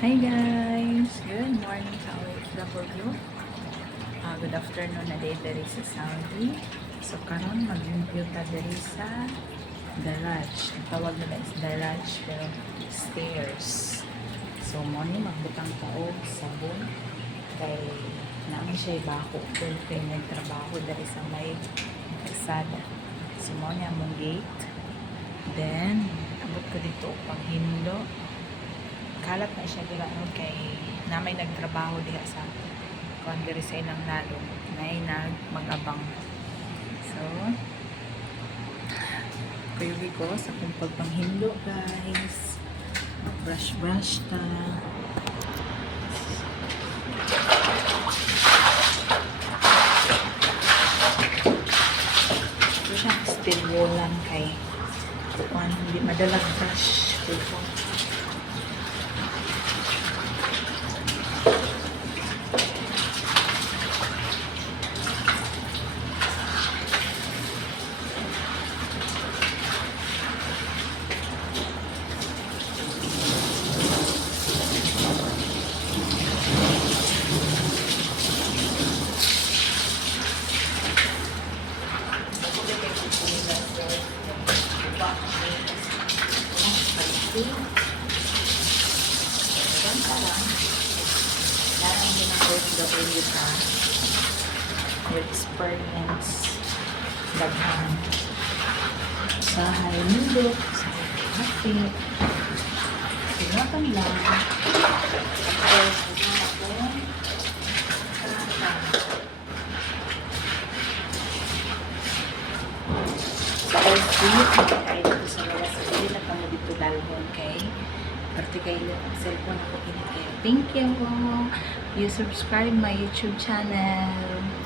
Hi guys! Good morning sa OFW. Good afternoon na day diri sa Saudi. So karon mag-review ta diri sa garage. Ang tawag nila is garage pero stairs. So mo ni magbutang ta og sabon kay namin siya bako kung may trabaho diri sa may kalsada. So mo ni among gate. Then abot ko dito panghindo. Kalat na siya giraon kay namay nagtrabaho diha sa kuan diri sa ilang lalong nay nagmagabang. So kuyugi ko sa kung pagpanghindo guys, brush ta. Ito siya still wolan kay kuan hindi madalag brush ko. Ganda lang. Larang din ang OFW ka with experience daghan sa Haimundok, sa Hapit. Tinatan lang. Tapos, sa office, kaya dito sa mga sarili na kami dito lalhon kay parte kayo ang cellphone ako init kayo. Thank you. You subscribe my YouTube channel.